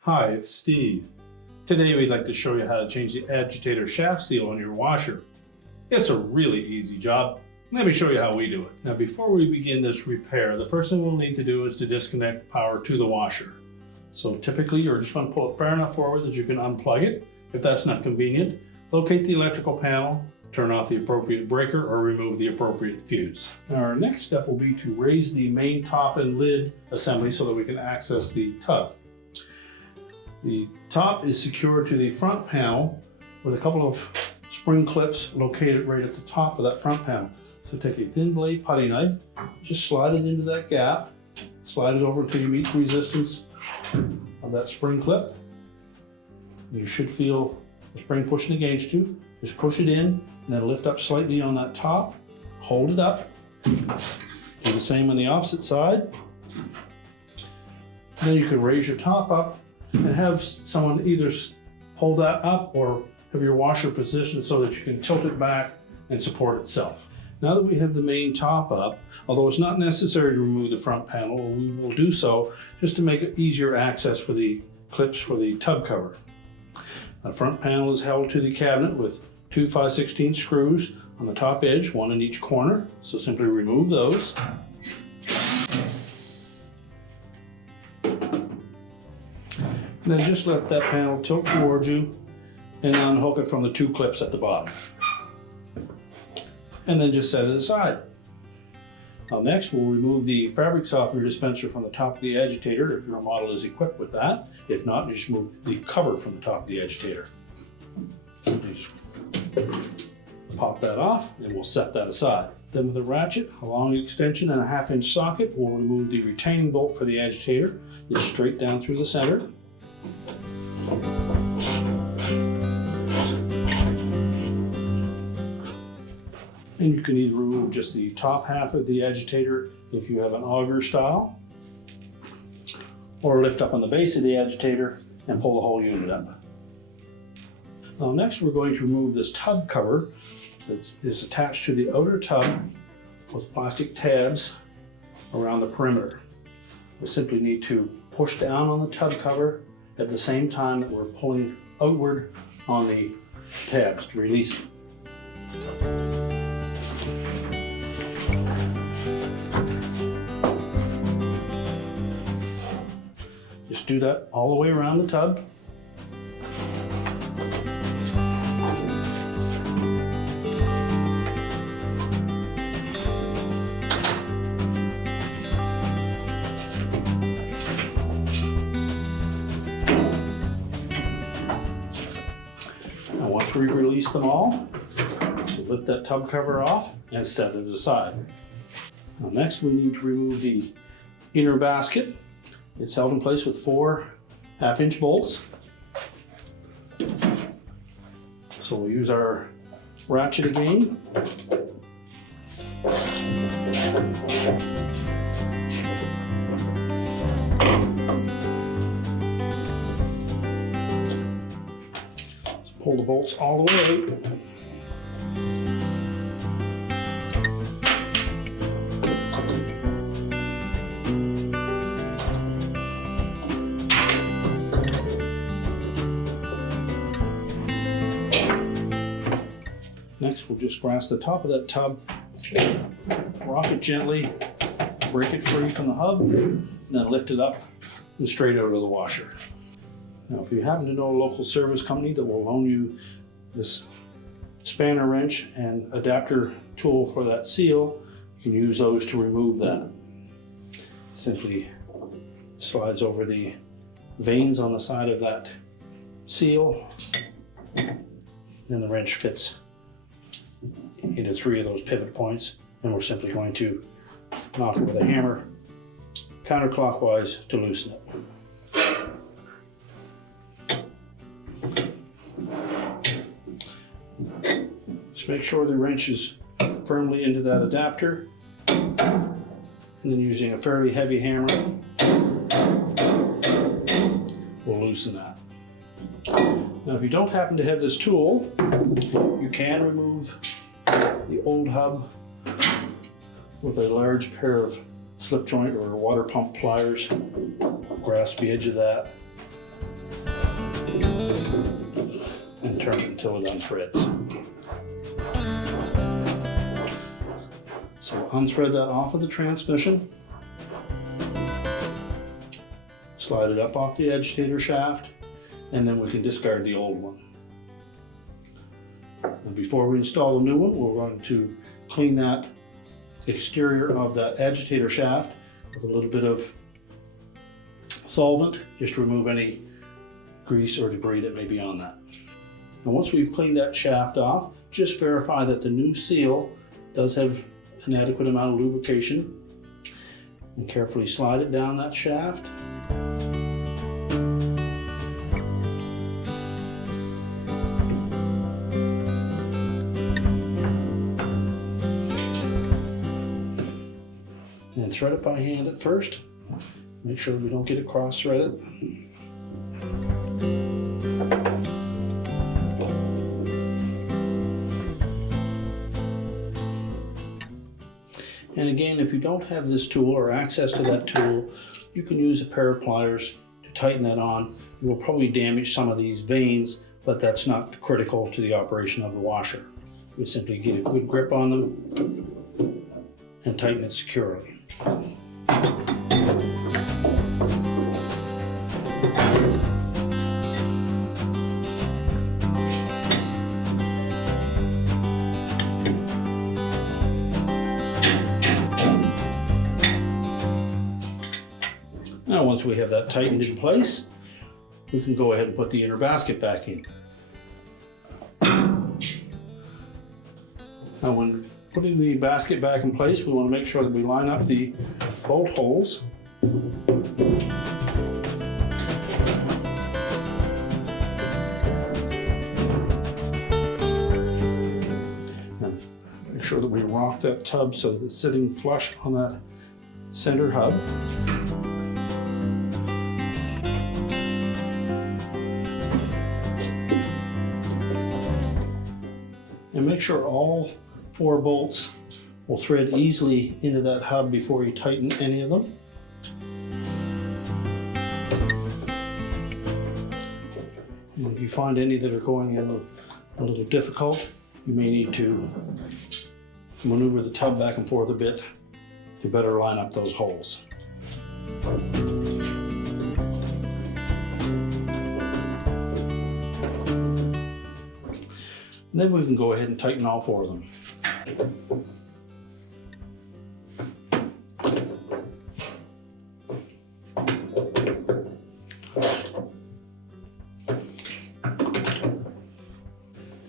Hi, it's Steve. Today we'd like to show you how to change the agitator shaft seal on your washer. It's a really easy job. Let me show you how we do it. Now before we begin this repair, the first thing we'll need to do is to disconnect power to the washer. So typically you're just going to pull it far enough forward that you can unplug it. If that's not convenient, locate the electrical panel, turn off the appropriate breaker, or remove the appropriate fuse. Now our next step will be to raise the main top and lid assembly so that we can access the tub. The top is secured to the front panel with a couple of spring clips located right at the top of that front panel. So take a thin blade putty knife, just slide it into that gap, slide it over until you meet the resistance of that spring clip. You should feel the spring pushing against you. Just push it in and then lift up slightly on that top, hold it up. Do the same on the opposite side. Then you can raise your top up and have someone either hold that up or have your washer positioned so that you can tilt it back and support itself. Now that we have the main top up, although it's not necessary to remove the front panel, we will do so just to make it easier access for the clips for the tub cover. The front panel is held to the cabinet with two 5/16 screws on the top edge, one in each corner, so simply remove those. And then just let that panel tilt towards you and unhook it from the two clips at the bottom. And then just set it aside. Now next we'll remove the fabric softener dispenser from the top of the agitator if your model is equipped with that. If not, you just move the cover from the top of the agitator. So just pop that off and we'll set that aside. Then with a ratchet, a long extension and a 1/2 inch socket, we'll remove the retaining bolt for the agitator. It's straight down through the center. And you can either remove just the top half of the agitator if you have an auger style, or lift up on the base of the agitator and pull the whole unit up. Now next we're going to remove this tub cover that is attached to the outer tub with plastic tabs around the perimeter. We simply need to push down on the tub cover at the same time that we're pulling outward on the tabs to release them. Just do that all the way around the tub. Now once we release them all, we'll lift that tub cover off and set it aside. Now next we need to remove the inner basket. It's held in place with 4 1/2 inch bolts. So we'll use our ratchet again. Let's pull the bolts all the way out. Next, we'll just grasp the top of that tub, rock it gently, break it free from the hub, and then lift it up and straight out of the washer. Now, if you happen to know a local service company that will loan you this spanner wrench and adapter tool for that seal, you can use those to remove that. It simply slides over the vanes on the side of that seal, and the wrench fits into 3 of those pivot points, and we're simply going to knock it with a hammer counterclockwise to loosen it. Just make sure the wrench is firmly into that adapter, and then using a fairly heavy hammer, we'll loosen that. Now if you don't happen to have this tool, you can remove the old hub with a large pair of slip joint or water pump pliers. Grasp the edge of that and turn it until it unthreads. So unthread that off of the transmission. Slide it up off the agitator shaft, and then we can discard the old one. And before we install the new one, we're going to clean that exterior of that agitator shaft with a little bit of solvent, just to remove any grease or debris that may be on that. And once we've cleaned that shaft off, just verify that the new seal does have an adequate amount of lubrication, and carefully slide it down that shaft. And thread it by hand at first. Make sure we don't get it cross-threaded. And again, if you don't have this tool or access to that tool, you can use a pair of pliers to tighten that on. You will probably damage some of these vanes, but that's not critical to the operation of the washer. You simply get a good grip on them and tighten it securely. Now once we have that tightened in place, we can go ahead and put the inner basket back in. Now when putting the basket back in place, we want to make sure that we line up the bolt holes. And make sure that we rock that tub so that it's sitting flush on that center hub. And make sure all 4 bolts will thread easily into that hub before you tighten any of them. And if you find any that are going in a little difficult, you may need to maneuver the tub back and forth a bit to better line up those holes. And then we can go ahead and tighten all 4 of them.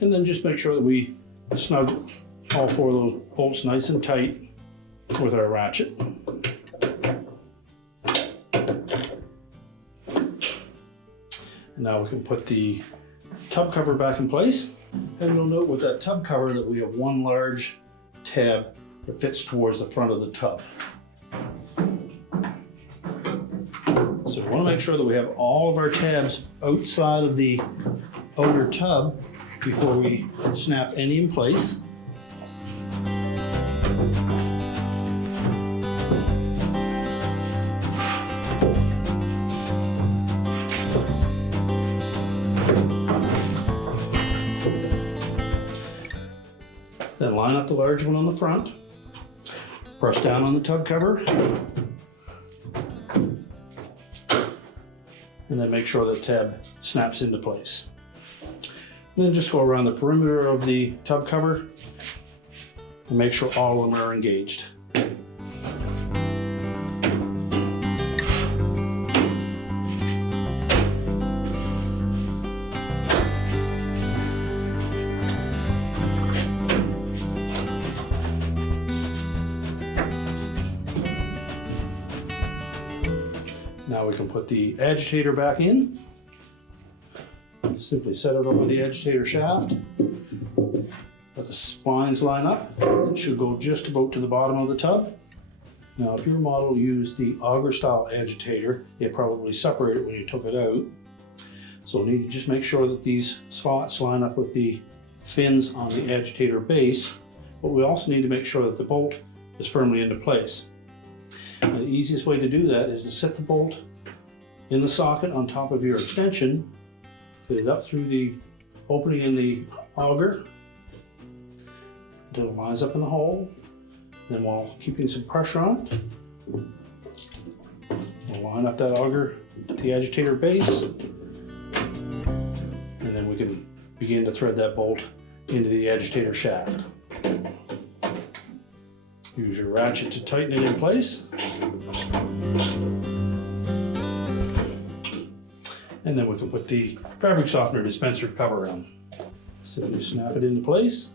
And then just make sure that we snug all 4 of those bolts nice and tight with our ratchet. And now we can put the tub cover back in place. And you'll note with that tub cover that we have 1 large tab that fits towards the front of the tub. So we want to make sure that we have all of our tabs outside of the outer tub before we snap any in place. Then line up the large one on the front, press down on the tub cover, and then make sure the tab snaps into place. And then just go around the perimeter of the tub cover and make sure all of them are engaged. Now we can put the agitator back in. Simply set it over the agitator shaft. Let the spines line up. It should go just about to the bottom of the tub. Now if your model used the auger style agitator, it probably separated when you took it out. So we need to just make sure that these slots line up with the fins on the agitator base. But we also need to make sure that the bolt is firmly into place. And the easiest way to do that is to set the bolt in the socket on top of your extension, fit it up through the opening in the auger until it lines up in the hole. Then while keeping some pressure on it, we'll line up that auger at the agitator base, and then we can begin to thread that bolt into the agitator shaft. Use your ratchet to tighten it in place. And then we can put the fabric softener dispenser cover on. So you snap it into place.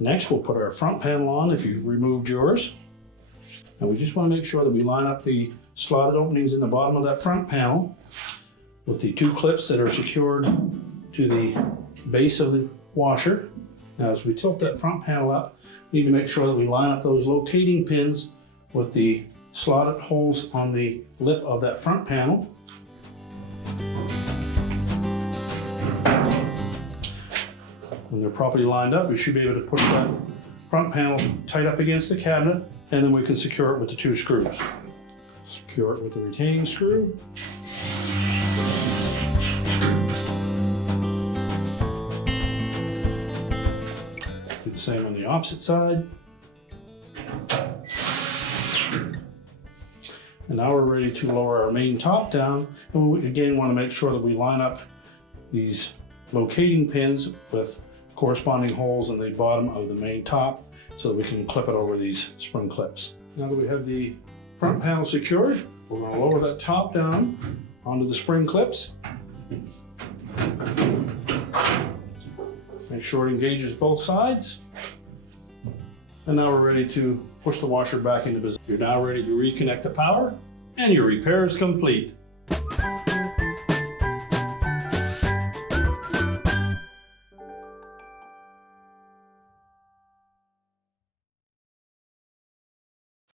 Next, we'll put our front panel on if you've removed yours. And we just want to make sure that we line up the slotted openings in the bottom of that front panel with the 2 clips that are secured to the base of the washer. Now, as we tilt that front panel up, we need to make sure that we line up those locating pins with the slotted holes on the lip of that front panel. When they're properly lined up, we should be able to push that front panel tight up against the cabinet, and then we can secure it with the 2 screws. Secure it with the retaining screw. Do the same on the opposite side. And now we're ready to lower our main top down. And we again want to make sure that we line up these locating pins with corresponding holes in the bottom of the main top so that we can clip it over these spring clips. Now that we have the front panel secured, we're going to lower that top down onto the spring clips. Make sure it engages both sides. And now we're ready to push the washer back into position. You're now ready to reconnect the power, and your repair is complete.